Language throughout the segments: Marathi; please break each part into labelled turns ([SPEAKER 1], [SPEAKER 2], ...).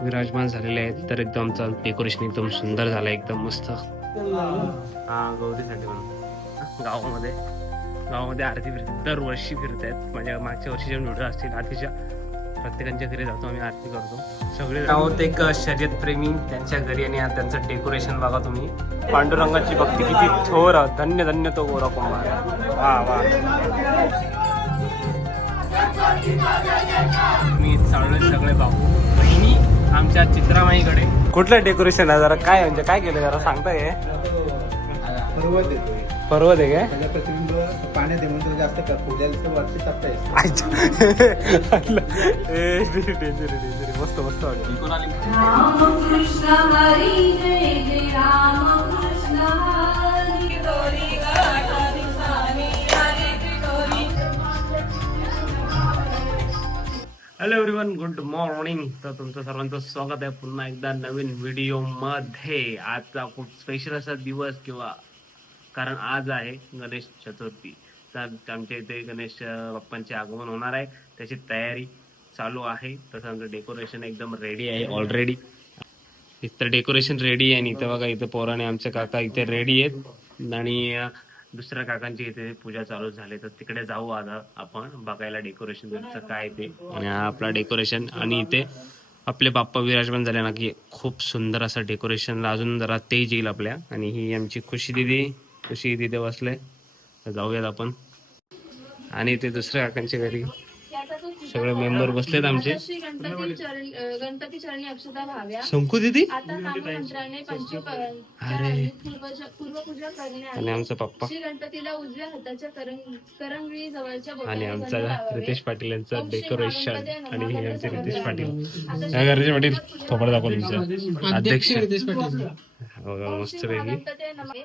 [SPEAKER 1] विराजमान झालेले आहेत. तर एकदम आमचं डेकोरेशन एकदम सुंदर झालं एकदम मस्त. हा गौरीसाठी म्हणून. गावामध्ये गावामध्ये आरती फिरते. दरवर्षी फिरत आहेत माझ्या म्हणजे मागच्या वर्षी जे व्हिडिओ असतील आरतीच्या प्रत्येकांच्या घरी जातो आम्ही आरती करतो. सगळे गावात एक शर्यत प्रेमी त्यांच्या घरी आणि त्यांचं डेकोरेशन बघा तुम्ही. पांडुरंगाची भक्ती किती थोर धन्य धन्य तो गोरा कुंभार. वा वा. मी चाललोय सगळे बाबू. आमच्या चित्रामाईकडे. कुठलं डेकोरेशन आहे? जरा काय म्हणजे काय केलं? जरा सांगताय
[SPEAKER 2] पर्वत येतोय
[SPEAKER 1] पर्वत आहे काय?
[SPEAKER 2] त्याच्या प्रतिबिंब पाण्यात म्हणून त्याला जास्त कर. उद्याचं वरती
[SPEAKER 1] डेंजर डेंजर मस्त मस्त वाटली. हॅलो एव्हरीवन गुड मॉर्निंग तर तुमचं सर्वांचं स्वागत आहे पुन्हा एकदा नवीन व्हिडिओमध्ये. आजचा खूप स्पेशल असा दिवस किंवा कारण आज आहे गणेश चतुर्थी. तर आमच्या इथे गणेश बाप्पांचे आगमन होणार आहे. त्याची तयारी चालू आहे. तसं आमचं डेकोरेशन एकदम रेडी आहे ऑलरेडी इथं डेकोरेशन रेडी आहे आणि इथं बघा इथं पोराने आमचे काका इथे रेडी आहेत. आणि दुसऱ्या काकांची इथे पूजा चालू झाली तर तिकडे जाऊ आता आपण. बघायला डेकोरेशन काय ते. आणि आपला डेकोरेशन आणि इथे आपले बाप्पा विराजमान झाले ना की खूप सुंदर असं डेकोरेशन अजून जरा तेज येईल आपल्या. आणि ही आमची खुशी दिदी खुशी दिदी बसले. तर जाऊयात आपण. आणि ते दुसऱ्या काकांच्या घरी. सगळे मेंबर बसलेत आमचे.
[SPEAKER 3] श्री गणपती चरणी अ, गणपती चरणी अक्षता भाव्या.
[SPEAKER 1] शंकू दिदी?
[SPEAKER 3] आता नाममंत्राने
[SPEAKER 1] अरे.
[SPEAKER 3] पूर्वपूजा करणे
[SPEAKER 1] आणि आमचा पप्पा.
[SPEAKER 3] श्री गणपतीला उजव्या हाताच्या करंग करंगळी जवळच्या
[SPEAKER 1] आणि आमचा. रितेश पाटील यांचं डेकोरेशन आणि हे आमचे रितेश पाटील. काय करायचे पाटील थोपड दाखव तुमचं. अध्यक्ष. बघा
[SPEAKER 3] ओम
[SPEAKER 1] मस्त पैकी.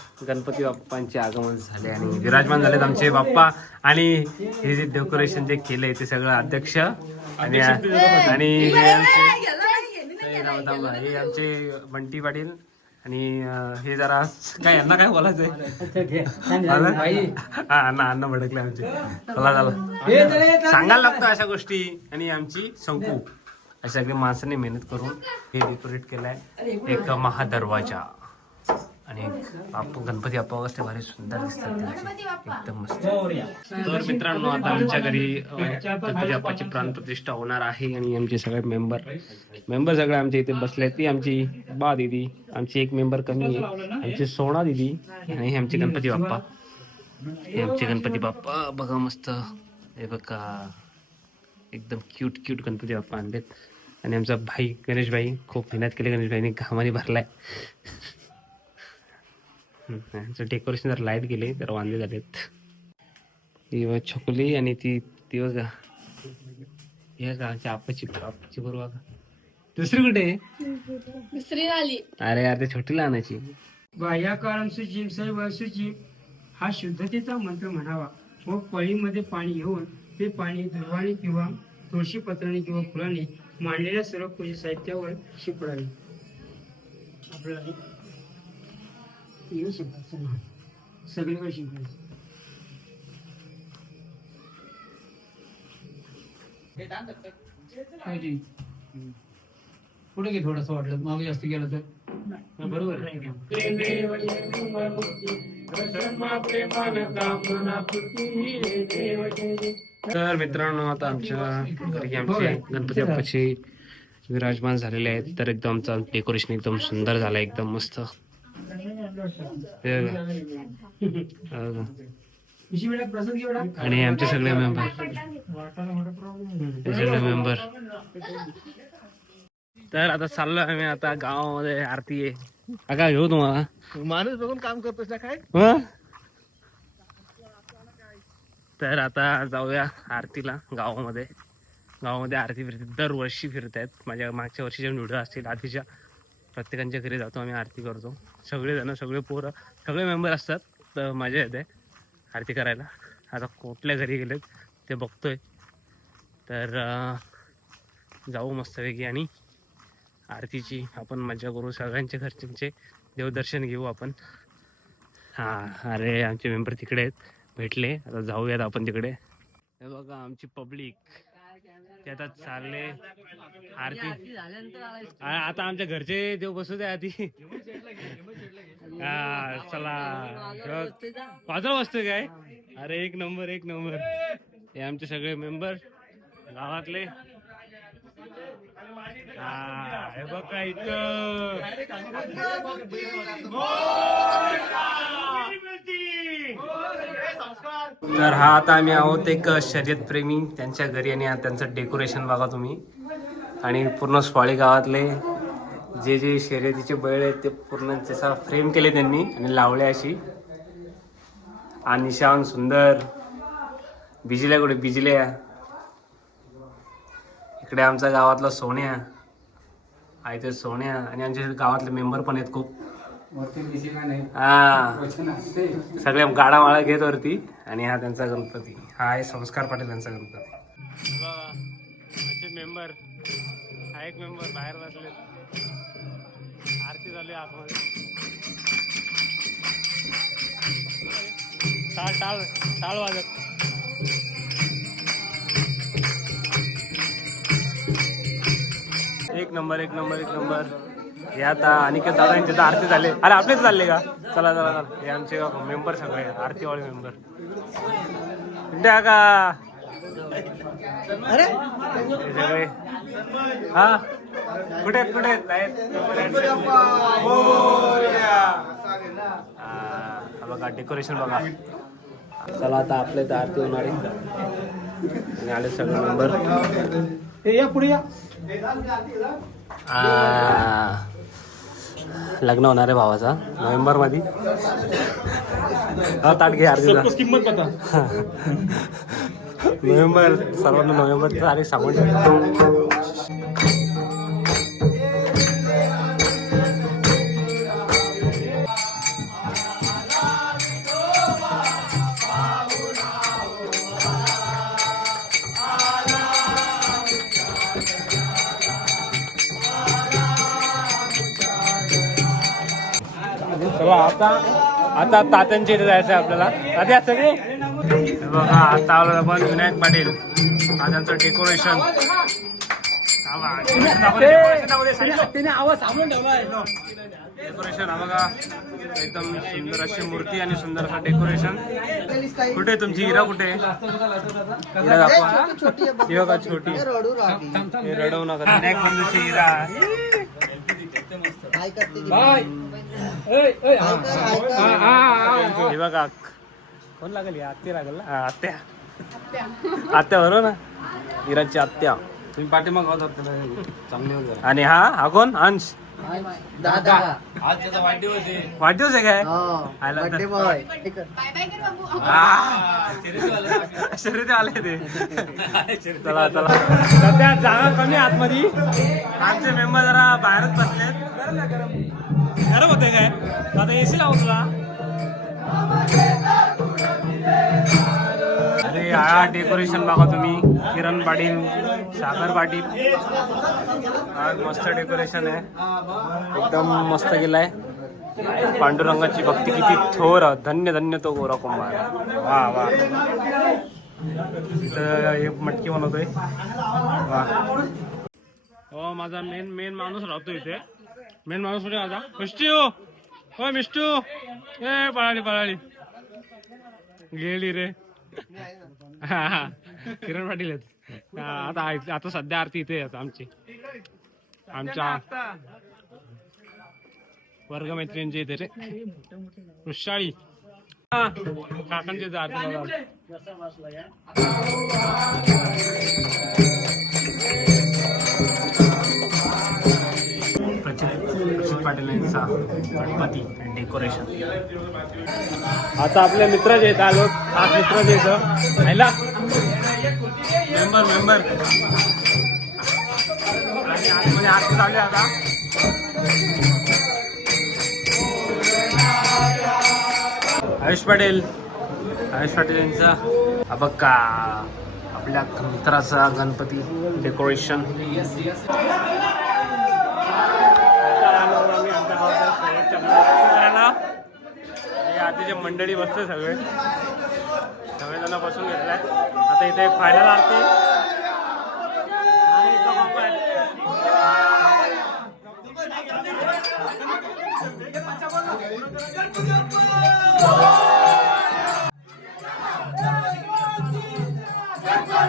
[SPEAKER 1] गणपती बाप्पांचे आगमन झाले आणि विराजमान झालेत आमचे बाप्पा आणि हे जे डेकोरेशन जे केलंय ते सगळं अध्यक्ष आणि आणि हे आमचे बंटी पाटील आणि हे जरा काय यांना काय बोलायचंय? झालं? हा अण्णा अण्णा भडकले आमचे. चला झालं सांगायला लागतं अशा गोष्टी आणि आमची शंकू अशा सगळी माणसाने मेहनत करून हे डेकोरेट केलंय. एक महादरवाजा. आणि बाप्पा गणपती बाप्पा वगैरे भारी सुंदर दिसतात. एकदम मस्त. तर मित्रांनो आता आमच्या घरी गणपती बाप्पाची प्राणप्रतिष्ठा होणार आहे आणि आमचे सगळे मेंबर मेंबर सगळे आमच्या इथे बसले ती आमची बा दिदी आमची एक मेंबर कमी आहे. आमची सोना दिदी आणि हे आमचे गणपती बाप्पा. हे आमचे गणपती बाप्पा बघा मस्त. हे बघा. एकदम क्यूट क्यूट गणपती बाप्पा आणलेत. आणि आमचा भाई गणेश भाई खूप मेहनत केली गणेश भाईने घामाने भरलाय. यांचं डेकोरेशन जर लाइट गेले तर वांदे झालेत. ही बघ छोकली आणि ती ती बघा. हे का आमच्या आपाची आपाची बरोबर बघा. दुसरी कुठे?
[SPEAKER 3] दुसरी झाली.
[SPEAKER 1] अरे यार ते छोटीला आणायची
[SPEAKER 4] बाह्याकाळम सुचिम सर्व सुचिम हा शुद्धतेचा मंत्र म्हणावा. व पळीमध्ये पाणी घेऊन ते पाणी दुर्वाणी किंवा तुळशी पत्राने किंवा फुलाने मांडलेल्या सर्व पूजे साहित्यावर शिपडावे. आपल्याला येऊ शिकायचं ना सगळीकडे शिकायचं.
[SPEAKER 5] पुढे घे थोडस वाटलं? मागे जास्त गेलं तर?
[SPEAKER 1] बरोबर आहे. तर मित्रांनो आता आमच्या घरी आमचे गणपती बाप्पाचे विराजमान झालेले आहेत. तर एकदम आमचं डेकोरेशन एकदम सुंदर झालं एकदम मस्त. आणि आमचे सगळे मेंबर सगळे मेंबर तर आता चाललोय आम्ही आता गावामध्ये आरती आहे. काका घेऊ तुम्हाला?
[SPEAKER 2] माणूस बघून काम करतोस ना काय?
[SPEAKER 1] तर आता जाऊया आरतीला गावामध्ये. गावामध्ये आरती फिरते. दरवर्षी फिरत आहेत माझ्या मागच्या वर्षीच्या व्हिडिओ असतील आधीच्या प्रत्येकांच्या घरी जातो आम्ही आरती करतो. सगळेजण सगळे पोरं सगळे मेंबर असतात तर मजा येते आरती करायला. आता कुठल्या घरी गेलेत ते बघतोय. तर जाऊ मस्तपैकी आणि आरतीची आपण मजा करू. सगळ्यांच्या घरच्यांचे देवदर्शन घेऊ आपण. हां अरे आमचे मेंबर तिकडे आहेत. भेटले. आता जाऊयात आपण तिकडे. हे बघा आमची पब्लिक. ते आता चालले. आरती. आ- आता आमच्या घरचे देव बसू द्या आधी हा चला. बाजूला बसतोय काय? अरे एक नंबर एक नंबर. हे आमचे सगळे मेंबर गावातले. हा हे बघा इथं. तर हा आता आम्ही आहोत एक शर्यत प्रेमी त्यांच्या घरी आणि त्यांचं डेकोरेशन बघा तुम्ही. आणि पूर्ण स्वाळी गावातले जे जे शर्यतीचे बैल आहेत ते पूर्ण त्याचा फ्रेम केले त्यांनी आणि लावले अशी. आणि शान सुंदर. बिजल्या कुठे? बिजल्या इकडे आमचा गावातला सोन्या. आहे ते सोन्या. आणि आमच्या गावातले मेंबर पण आहेत खूप. हा. सगळे गाडा माळा घेत वरती आणि हा त्यांचा गणपती. हा आहे संस्कार पाटील यांचा गणपती. मेंबर हा एक मेंबर बाहेर बसले. आरती झाली आतमध्ये. टाळ टाळ टाळ वाजत. एक नंबर एक नंबर एक नंबर. हे आता अनिकेत दादा यांचे तर आरती झाले. अरे आपलेच चालले का? चला चला चला. हे आमचे मेंबर सगळे आरतीवाले मेंबर. द्या का? हे सगळे. हा? कुठे आहेत कुठे? आहेत? हा, हा बघा डेकोरेशन बघा. चला आता आपले तर आरती होणार आहे. आणि आले सगळे मेंबर
[SPEAKER 2] या पुढे या.
[SPEAKER 1] आ, लग्न होणार आहे भावाचा. नोव्हेंबरमध्ये हा ताट घे
[SPEAKER 2] किंमत पता
[SPEAKER 1] नोव्हेंबर सर्वांना नोव्हेंबर तारीख सांगून आता आता तात्यांच्या इथे जायचं आहे आपल्याला. तात्या सगळे बघा आता आलो आपण विनायक पाटील. हा त्यांचं डेकोरेशन डेकोरेशन हा बघा. एकदम सुंदर अशी मूर्ती आणि सुंदर असं डेकोरेशन कुठे तुमची? हिरा कुठे? हिरा दाखवा. ही छोटी. हे रडवू नका. विनायक बंधूची हिरा हे बघा कोण लागेल? आत्या लागेल ना? हा, आत्या. आत्या. बरोबर ना? हिराची आत्या.
[SPEAKER 2] तुम्ही पाठीमाग आहोत आपल्याला चांगले होते.
[SPEAKER 1] आणि हा हा कोण? अंश.
[SPEAKER 2] आज त्याचा वाढदिवस आहे.
[SPEAKER 1] वाढदिवस आहे काय? आला तर. हा. शर्यती आले ते. चला चला. सध्या जागा कमी आतमध्ये. आमचे मेंबर जरा बाहेरच बसलेत. गरम होते काय आता एसी लावू तुला अरे हा डेकोरेशन बघा तुम्ही किरण पाटील सागर पाटील आज मस्त डेकोरेशन आहे एकदम मस्त केलाय. पांडुरंगाची भक्ती किती थोर धन्य धन्य तो गोरा कुंभार. वा वा. इथं एक मटकी बनवतोय. वा. हो माझा मेन मेन माणूस राहतो इथे. मेन माणूस म्हणजे कुठे आता मिष्टू! हो मिष्टू! ए पळाली पळाली. गेली रे. हा, हा. किरण पाटील आहेत. आता आता सध्या आरती इथे आमची. आमच्या वर्गमैत्रिणींचे इथे रे. वृषाळी काकांचे इथे पाटील यांचा गणपती डेकोरेशन आता आपले मित्र जे आलो. आज मित्र जे राहिला मेंबर मेंबर चालले आता. आयुष पाटील. आयुष पाटील यांचा. का आपल्या मित्राचा गणपती डेकोरेशन आधीचे मंडळी बसते सगळे सगळेजण बसून घेतलाय आता इथे फायनल आरती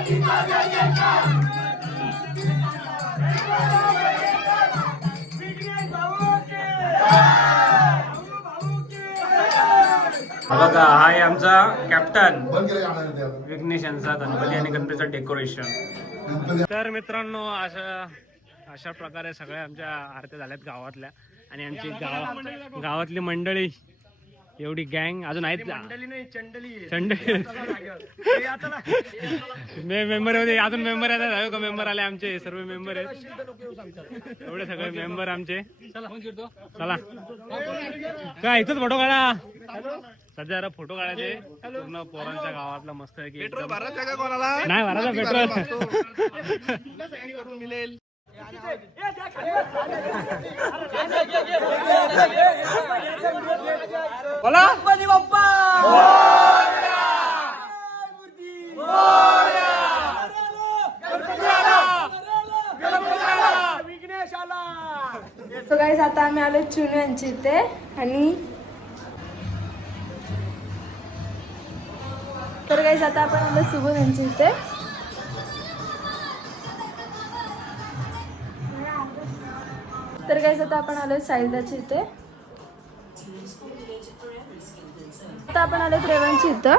[SPEAKER 1] Yeah, yeah, yeah. बघा हा आहे आमचा कॅप्टन विघ्नेश यांचा गणपती आणि गणपतीचं डेकोरेशन तर मित्रांनो अशा अशा प्रकारे सगळ्या आमच्या आरत्या झाल्यात गावातल्या. आणि आमची गाव गावातली मंडळी एवढी गँग अजून आहेत चंडली. मेंबर होते अजून मेंबर आहेत का? मेंबर आले आमचे सर्व मेंबर आहेत. एवढे सगळे मेंबर आमचे. चला. काय इथंच फोटो काढा. सध्या जरा फोटो काढायचे. पूर्ण पोरांच्या गावातला मस्त आहे की एकदम- नाही भरायचा पेट्रोल बोला.
[SPEAKER 3] सो गाईज आता आम्ही आलो चुनू यांच्या इथे आणि तर गाईज आता आपण आलो सुबोध यांच्या इथे. तर गाईज आता आपण आलो साईदाच्या इथे. आता आपण आलो रेवांच्या इथं.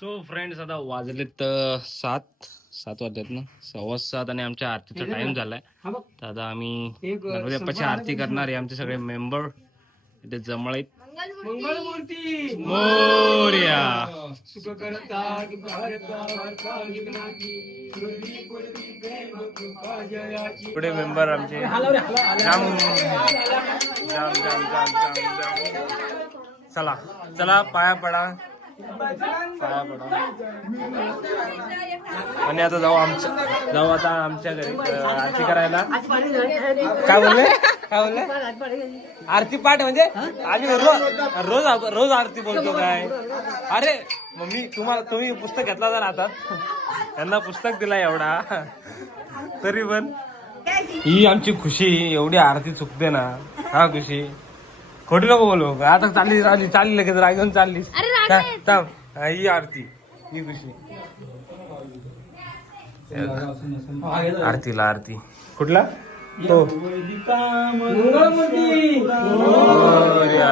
[SPEAKER 1] सो फ्रेंड्स आता वाजलेत सात. सात वाजलेत ना? सव्वा सात आणि आमच्या आरतीचा टाइम झालाय.
[SPEAKER 4] हा बघ.
[SPEAKER 1] तर आता आम्ही गणपती आरती करणार आहे आमचे सगळे मेंबर इथे जमळीत
[SPEAKER 4] मंगळमूर्ती
[SPEAKER 1] मोर्या.
[SPEAKER 4] सुख करता
[SPEAKER 1] पुढे मेंबर आमचे. जाम जाम जाम जाम जाम जाम. चला चला पाया पडा. आणि आता जाऊ आमच्या जाऊ आता आमच्या घरी आरती करायला. काय बोलले? काय बोलले? आरती पाठ म्हणजे? आम्ही रोज रोज रोज आरती बोलतो काय? अरे मम्मी तुम्हाला तुम्ही पुस्तक घेतला जर आता? यांना पुस्तक दिला एवढा. तरी पण. ही आमची खुशी एवढी आरती चुकते ना. हा खुशी. खोटी नको बोलू. आता चालली चालली चालली लगेच राग घेऊन थांब. हा, ही आरती. ही खुशी. आरतीला आरती. कुठला? तो. मोरया.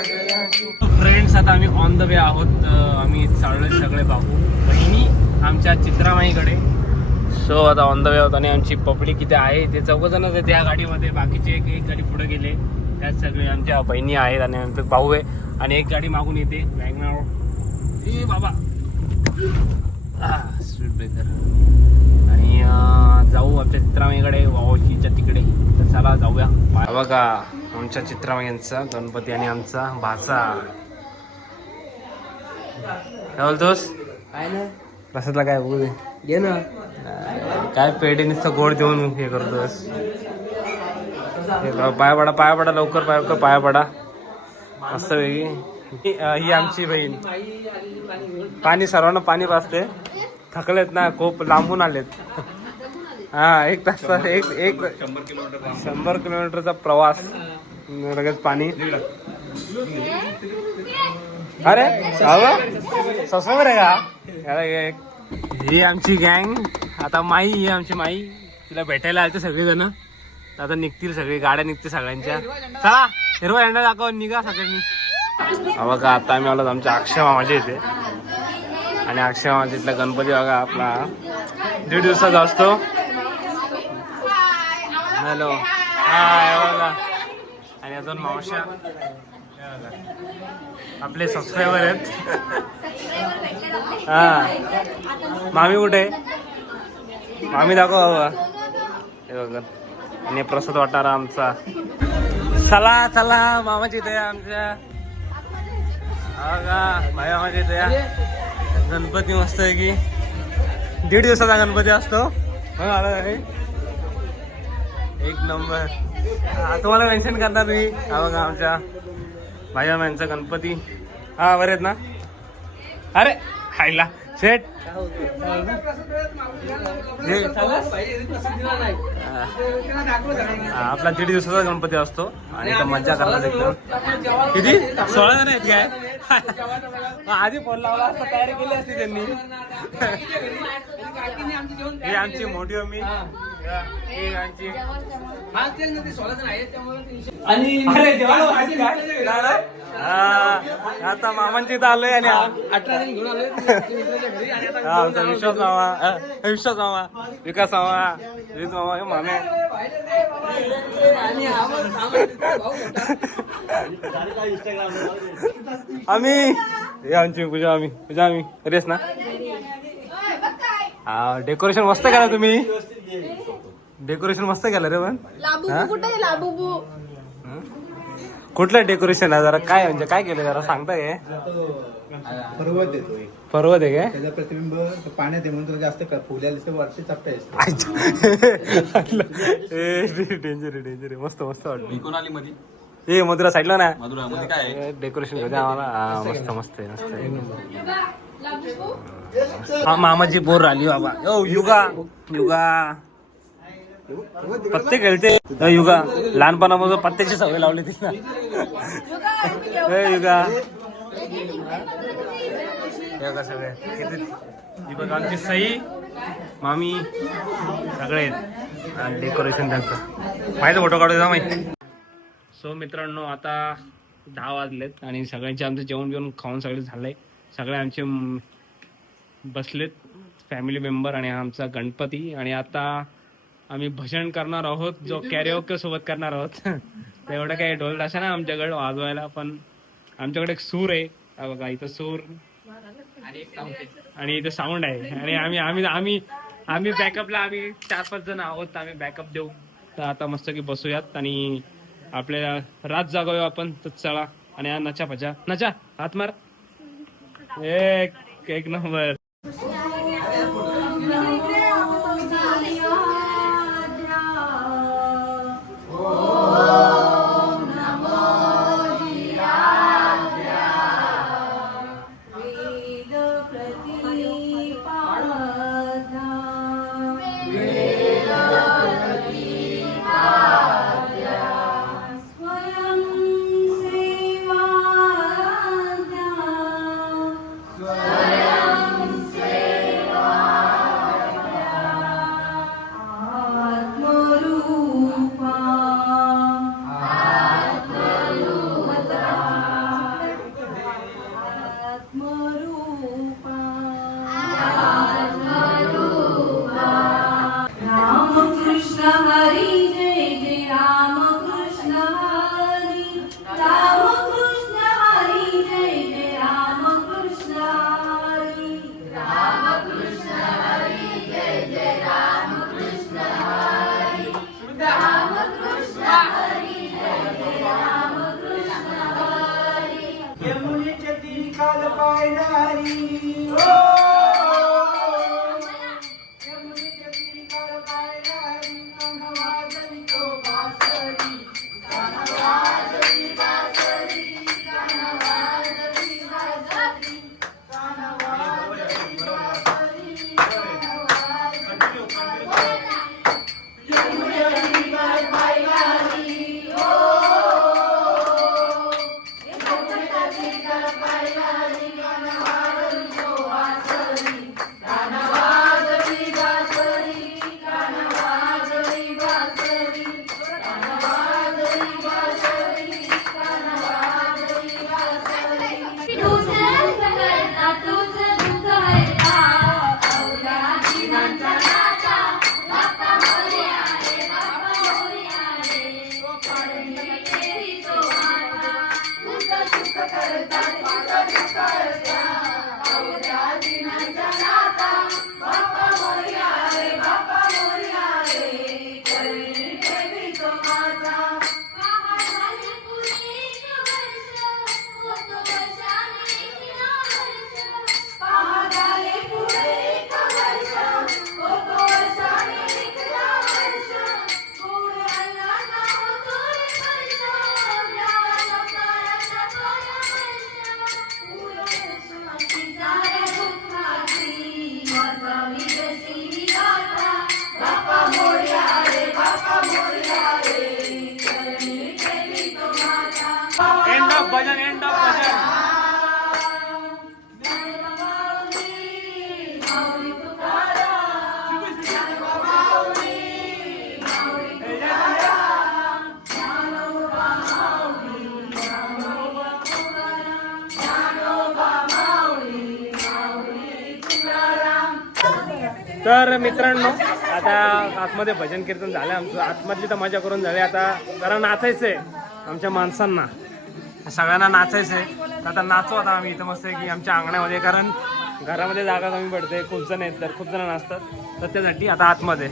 [SPEAKER 1] फ्रेंड्स आता आम्ही ऑन द वे आहोत अं, आम्ही चाललोय सगळे बाबू बहिणी आमच्या चित्रामाईकडे सो आता ऑन द वे आहोत आणि आमची पब्लिक इथे आहे. ते चौघ जणच आहेत त्या गाडीमध्ये. बाकीचे एक एक गाडी पुढे गेले. त्यात सगळे आमच्या बहिणी आहेत आणि आमचे भाऊ आहे. आणि एक गाडी मागून येते. वॅगनार ए बाबा. स्पीड ब्रेकर आणि जाऊ आमच्या चित्रामाईकडे वावशीच्या तिकडे. तर चला जाऊया. बघा आमच्या चित्रामाईंचा गणपती आणि आमचा भाचा. काय बोलतोस?
[SPEAKER 4] काय ना
[SPEAKER 1] प्रसादला काय बघू दे.
[SPEAKER 4] घे ना.
[SPEAKER 1] काय पेढे नुसतं गोड देऊन हे करतोस हे पाया पडा पाया पडा लवकर पाया लवकर पाया पडा. मस्त वेगळी. ही आमची बहीण. पाणी सर्वांना पाणी पाजते. थकलेत ना खूप लांबून आलेत. हा एक तास एक एक शंभर किलोमीटरचा प्रवास. लगेच पाणी. अरे सबस्क्राईबर आहे का? अरे एक- ही आमची गँग. आता माई ही आमची माई. तिला भेटायला आलते सगळेजण. आता निघतील सगळे गाड्या निघतील सगळ्यांच्या. चला हिरवा झेंडा दाखव निघा सगळ्यांनी. हा बघा आता आम्ही आलो आमच्या अक्षय मामाच्या इथे. आणि अक्षय मामाच्या इथला गणपती बघा आपला. दीड दिवसाचा असतो. हॅलो. हाय बघा. आणि अजून मावश्या. आपले सबस्क्रायबर आहेत. हा. मामी कुठे? मामी दाखव बाबा. हे आणि प्रसाद वाटणार आमचा. चला चला. मामाची इथे आमच्या. हा का? भाई मामाची इथे गणपती मस्त आहे की. दीड दिवसाचा गणपती असतो. मग आला एक नंबर. तुम्हाला मेन्शन करणार मी. हा बघा आमच्या. भाई यांचा गणपती। हा बरे आहेत ना? अरे खायला शेट आपला दीड दिवसाचा गणपती असतो आणि मज्जा करतात एकदम किती? सोळा जण आहेत काय? आधी फोन लावला असता तयारी केली असती त्यांनी. ही आमची मोठी मम्मी. ही? हा, आता मामांची इथं आलोय आणि हा-
[SPEAKER 5] अठरा जण घेऊन आलोय.
[SPEAKER 1] हा, आमचा विश्वास मामा. विश्वास मामा. विकास मामा. विकास मामा हे मामे. आम्ही हे आमची पूजा आम्ही. पूजा आम्ही. रेस ना? हा डेकोरेशन मस्त केलं तुम्ही. डेकोरेशन मस्त केलं रे पण?
[SPEAKER 3] लाबुबू
[SPEAKER 1] कुठलं डेकोरेशन आहे जरा? काय म्हणजे काय केलं जरा? सांगताय
[SPEAKER 2] पर्वत येतो एक.
[SPEAKER 1] पर्वत आहे काय?
[SPEAKER 2] त्याचं प्रतिबिंब तो पाण्यात आहे म्हणून तुला जास्त क- दिसतं वरती चपटा
[SPEAKER 1] डेंजर आहे डेंजर आहे. मस्त मस्त वाटतं.
[SPEAKER 5] कोणाली मध्ये
[SPEAKER 1] ए मधुरा साईडला ना?
[SPEAKER 5] मधुरा मध्ये काय आहे?
[SPEAKER 1] डेकोरेशन कधी आम्हाला हा, मस्त मस्त आहे मस्त आहे. हा मामाची पोर आली बाबा. ओ युगा. युगा. पत्ते खेळते. युगा लहानपणापासून पत्त्याची सवय लावली ती ना. युगा. हे सगळे. किती बघा आमची सई मामी सगळे आहेत. आणि डेकोरेशन त्यांचं. माहिती फोटो काढू जा माहिती सो मित्रांनो आता दहा वाजलेत आणि सगळ्यांचे आमचं जेवण जेवण खाऊन सगळे झालंय सगळे आमचे बसलेत. फॅमिली मेंबर आणि हा आमचा गणपती. आणि आता आम्ही भजन करणार आहोत जो कॅरिओके सोबत करणार आहोत. एवढं काही ढोल ताशा ना आमच्याकडे वाजवायला पण आमच्याकडे एक सूर आहे. बघा इथं सूर. आणि इथं साऊंड आहे. आणि आम्ही आम्ही आम्ही आम्ही बॅकअपला आम्ही चार पाच जण आहोत आम्ही बॅकअप देऊ. तर आता मस्त की बसूयात आणि आपल्याला रात जागूया आपण तर चला. आणि नचा भजा नचा हात मार. एक एक नंबर. तर मित्रांनो आता आतमध्ये भजन कीर्तन झालं आमचं आतमधली तर मजा करून झाली. आता जरा नाचायचंय आमच्या माणसांना. सगळ्यांना नाचायचंय. तर आता नाचू आता आम्ही. इथं मस्त की आमच्या अंगणामध्ये कारण घरामध्ये जागा कमी पडते. खूप जण आहेत तर खूप जण नाचतात. तर त्यासाठी आता आतमध्ये.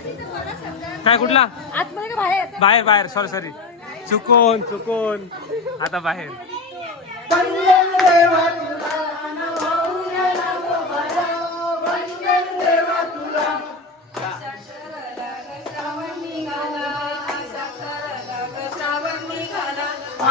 [SPEAKER 1] काय कुठला?
[SPEAKER 6] आतमध्ये का बाहेर?
[SPEAKER 1] बाहेर बाहेर. सॉरी सॉरी चुकून चुकून. आता बाहेर.